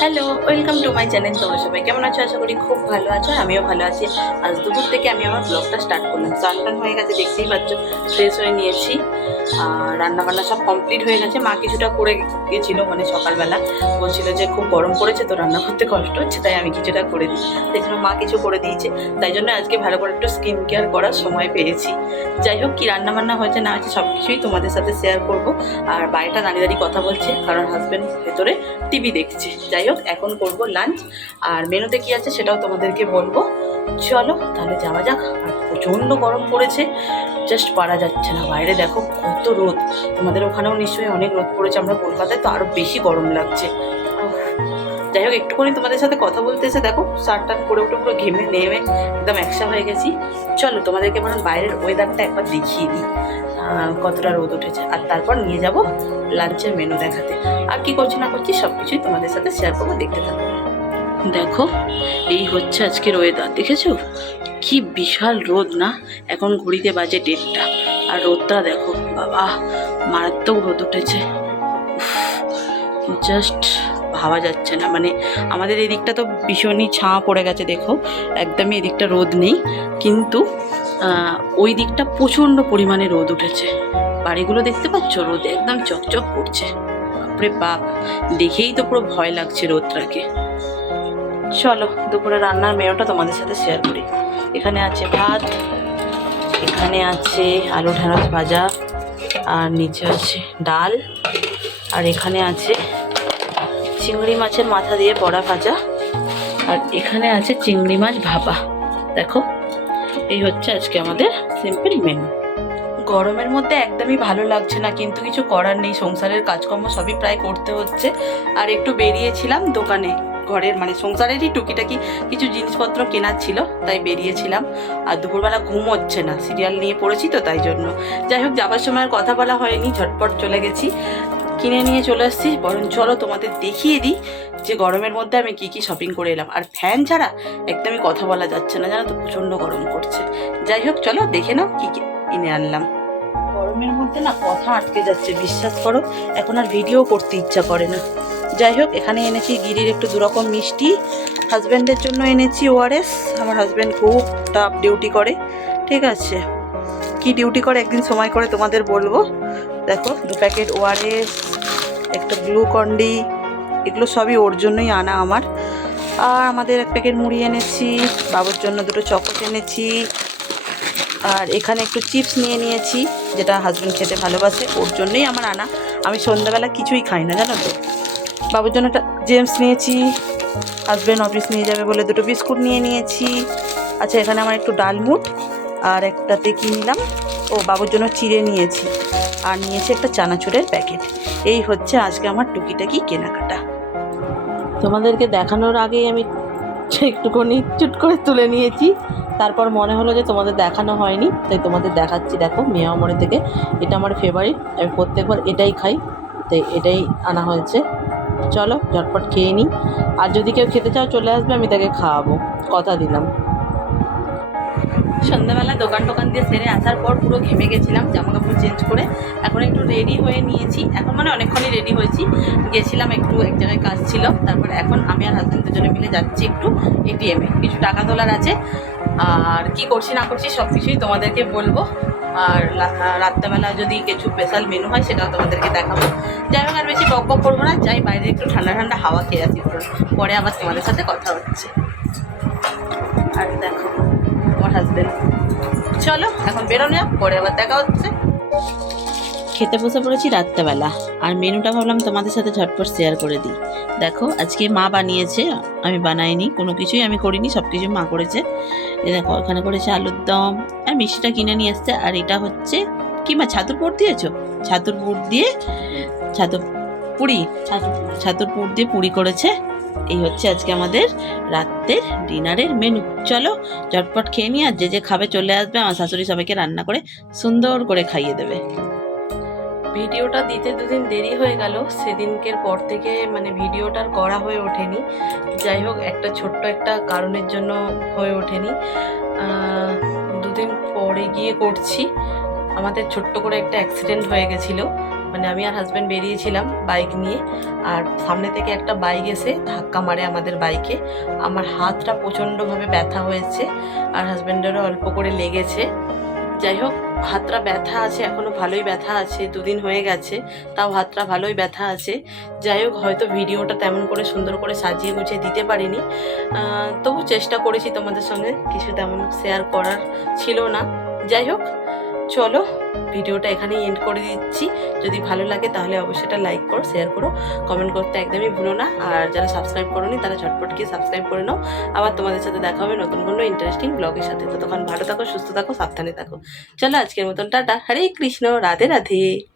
Hello welcome to my channel তোমরা সবাই কেমন আছো? আশা করি খুব ভালো আছো আমিও ভালো আছি। আজ দুপুর থেকে আমি আমার ব্লগটা স্টার্ট করলাম। স্নান হয়ে গেছে, দেখতেই পাচ্ছ ফ্রেশ হয়ে নিয়েছি। আর রান্নাবান্না সব কমপ্লিট হয়ে গেছে। মা কিছুটা করে গেছিল মানে সকালবেলা। বলছিল যে খুব গরম পড়েছে, তো রান্না করতে কষ্ট হচ্ছে, তাই আমি কিছুটা করে দিই। তাই মা কিছু করে দিয়েছে। তাই জন্য আজকে ভালো করে একটু স্কিন কেয়ার করার সময় পেয়েছি। যাই হোক, কী রান্নাবান্না হয়েছে না হয়েছে সব কিছুই তোমাদের সাথে শেয়ার করব। আর বাড়িটা দাঁড়িয়ে দাঁড়িয়ে কথা বলছে, কারণ হাজব্যান্ড ভেতরে টিভি দেখছে। যাই হোক, এখন করব লাঞ্চ আর মেনুতে কি আছে সেটাও তোমাদেরকে বলব। চলো, তাহলে যাওয়া যাক। আর প্রচণ্ড গরম পড়েছে জাস্ট পারা যাচ্ছে না। বাইরে দেখো কত রোদ। তোমাদের ওখানেও নিশ্চয়ই অনেক রোদ পড়েছে, আমরা কলকাতায় তো আরও বেশি গরম লাগছে। যাই হোক, একটুখানি তোমাদের সাথে কথা বলতে এসে দেখো সার টান করে উঠে পুরো ঘেমে নেমে একদম একসা হয়ে গেছি। চলো, তোমাদেরকে বরং বাইরের ওয়েদারটা একবার দেখিয়ে দিই কতটা রোদ উঠেছে। আর তারপর নিয়ে যাব লাঞ্চের মেনু দেখাতে। আর কি করছি না করছি সব কিছুই তোমাদের সাথে শেয়ার করব, দেখতে থাকো। দেখো, এই হচ্ছে আজকের ওয়েদার দেখেছ? কি বিশাল রোদ না? এখন ঘড়িতে বাজে ডেটটা আর রোদটা দেখো, বাবা, মারাত্মক রোদ উঠেছে। জাস্ট ভাবা যাচ্ছে না। মানে আমাদের এদিকটা তো ভীষণই ছাঁ পড়ে গেছে, দেখো। একদমই এদিকটা রোদ নেই। কিন্তু ওই দিকটা প্রচণ্ড পরিমাণে রোদ উঠেছে। বাড়িগুলো দেখতে পাচ্ছ? রোদে একদম চকচক করছে। বাপরে বাপ! দেখেই তো পুরো ভয় লাগছে রোদটাকে। চলো, দুপুরে রান্নার মেনুটা তোমাদের সাথে শেয়ার করি। এখানে আছে ভাত, এখানে আছে আলু ঢেঁড়স ভাজা, আর নিচে আছে ডাল, আর এখানে আছে চিংড়ি মাছের মাথা দিয়ে বড়া ভাজা। আর এখানে আছে চিংড়ি মাছ ভাপা। দেখো, এই হচ্ছে আজকে আমাদের সিম্পল মেনু গরমের মধ্যে একদমই ভালো লাগছে না, কিন্তু কিছু করার নেই। সংসারের কাজকর্ম সবই প্রায় করতে হচ্ছে। আর একটু বেরিয়েছিলাম দোকানে, ঘরের মানে সংসারেরই টুকিটাকি কিছু জিনিসপত্র কেনার ছিল, তাই বেরিয়েছিলাম। আর দুপুরবেলা ঘুম হচ্ছে না, সিরিয়াল নিয়ে পড়েছি তো তাই জন্য। যাই হোক, যাবার সময় কথা বলা হয়নি, ঝটপট চলে গেছি। কিনে নিয়ে চলে এসেছি বরং চলো তোমাদের দেখিয়ে দিই যে গরমের মধ্যে আমি কি কি শপিং করে এলাম। আর ফ্যান ছাড়া একদমই কথা বলা যাচ্ছে না, জানো তো, প্রচণ্ড গরম করছে যাই হোক, চলো দেখে নাও কি কি কিনে আনলাম। গরমের মধ্যে না কথা আটকে যাচ্ছে, বিশ্বাস করো, এখন আর ভিডিও করতে ইচ্ছা করে না। যাই হোক, এখানে এনেছি গিরির একটু দুরকম মিষ্টি। হাজব্যান্ডের জন্য এনেছি ওআরএস আমার হাজব্যান্ড খুব টাফ ডিউটি করে, ঠিক আছে। কি ডিউটি করে একদিন সময় করে তোমাদের বলব। দেখো, দু প্যাকেট ওআরএস একটা গ্লুকন্ডি এগুলো সবই ওর জন্যই আনা আমার। আর আমাদের এক প্যাকেট মুড়ি এনেছি, বাবুর জন্য দুটো চকোচ এনেছি। আর এখানে একটু চিপস নিয়ে নিয়েছি, যেটা হাজব্যান্ড খেতে ভালোবাসে, ওর জন্যই আমার আনা। আমি সন্ধ্যাবেলা কিছুই খাই না, জানো তো? বাবুর জন্য একটা জেমস নিয়েছি হাজব্যান্ড অফিস নিয়ে যাবে বলে দুটো বিস্কুট নিয়ে নিয়েছি। আচ্ছা এখানে আমার একটু ডালমুট আর একটাতে কি নিলাম? ও, বাবুর জন্য চিড়ে নিয়েছি। আর নিয়েছি একটা চানাচুরের প্যাকেট। এই হচ্ছে আজকে আমার টুকিটাকি কেনাকাটা। তোমাদেরকে দেখানোর আগেই আমি একটুখানি চুট করে তুলে নিয়েছি। তারপর মনে হলো যে তোমাদের দেখানো হয়নি, তাই তোমাদের দেখাচ্ছি। দেখো মেয়ামরি থেকে এটা আমার ফেভারিট আমি প্রত্যেকবার এটাই খাই, তাই এটাই আনা হয়েছে। চলো, ঝটপট খেয়ে নিই। আর যদি কেউ খেতে চাও, চলে আসবে, আমি তাকে খাওয়াবো। কথা দিলাম। সন্ধ্যাবেলা দোকান টোকান দিয়ে সেরে আসার পর পুরো ঘেমে গেছিলাম জামা কাপড় চেঞ্জ করে। এখন একটু রেডি হয়ে নিয়েছি। এখন মানে অনেকক্ষণই রেডি হয়েছি। গেছিলাম একটু এক জায়গায় কাজ ছিল। তারপর এখন আমি আর হাজব্যান্ড দুজনে মিলে যাচ্ছি একটু এটিএমে কিছু টাকা তোলার আছে। আর কি করছি না করছি সব কিছুই তোমাদেরকে বলব। আর রাত্রেবেলা যদি কিছু স্পেশাল মেনু হয়, সেটাও তোমাদেরকে দেখাবো। যাই হোক, আর বেশি বক বক করব না। যাই, বাইরে একটু ঠান্ডা ঠান্ডা হাওয়া খেয়ে আসি। পরে আবার তোমাদের সাথে কথা হচ্ছে। আর দেখো। হাজবেন্ড চলো, এখন বেরোনো যাক, পরে আবার দেখা হচ্ছে। খেতে বসে পড়েছি রাত্রেবেলা, আর মেনুটা ভাবলাম তোমাদের সাথে ঝটপট শেয়ার করে দিই। দেখো, আজকে মা বানিয়েছে, আমি বানাইনি, কোনো কিছুই আমি করিনি সব কিছু মা করেছে। এ দেখো এখানে করেছে আলুর দম, আর মিষ্টিটা কিনে নিয়ে এসছে আর এটা হচ্ছে, কি মা, ছাতুর পুর দিয়েছ? ছাতুর পুর দিয়ে, ছাতুর পুরি, ছাতুর পুর দিয়ে পুরি করেছে। এই হচ্ছে আজকে আমাদের রাতের ডিনারের মেনু। চলো, ঝটপট খেয়ে নিয়ে আর যে যে খাবে চলে আসবে, আমার শাশুড়ি সবাইকে রান্না করে সুন্দর করে খাইয়ে দেবে। ভিডিওটা দিতে দুদিন দেরি হয়ে গেল, সেদিনকের পর থেকে মানে ভিডিওটার করা হয়ে ওঠেনি। যাই হোক, একটা ছোট্ট একটা কারণের জন্য হয়ে ওঠেনি। দুদিন পরে গিয়ে করছি। আমাদের ছোট্ট করে একটা অ্যাক্সিডেন্ট হয়ে গেছিল। মানে আমি আর হাজব্যান্ড বেরিয়েছিলাম বাইক নিয়ে, আর সামনে থেকে একটা বাইক এসে ধাক্কা মারে আমাদের বাইকে আমার হাতটা প্রচণ্ডভাবে ব্যথা হয়েছে, আর হাজব্যান্ডেরও অল্প করে লেগেছে। যাই হোক, হাতটা ব্যথা আছে এখনও ভালোই ব্যথা আছে, দুদিন হয়ে গেছে, তাও হাতটা ভালোই ব্যথা আছে। যাই হোক, হয়তো ভিডিওটা তেমন করে সুন্দর করে সাজিয়ে গুছিয়ে দিতে পারিনি। তবু চেষ্টা করেছি তোমাদের সঙ্গে কিছু তেমন শেয়ার করার ছিল না। যাই হোক চলো, ভিডিওটা এখানেই এন্ড করে দিচ্ছি। যদি ভালো লাগে তাহলে অবশ্যই এটা লাইক করো শেয়ার করো কমেন্ট করতে একদমই ভুলো না। আর যারা সাবস্ক্রাইব করোনি, তারা ঝটপট গিয়ে সাবস্ক্রাইব করে নাও। আবার তোমাদের সাথে দেখা হবে নতুন কোনো ইন্টারেস্টিং ব্লগের সাথে। তো তখন ভালো থাকো, সুস্থ থাকো, সাবধানে থাকো। চলো আজকের মতন, টাটা। হরে কৃষ্ণ, রাধে রাধে।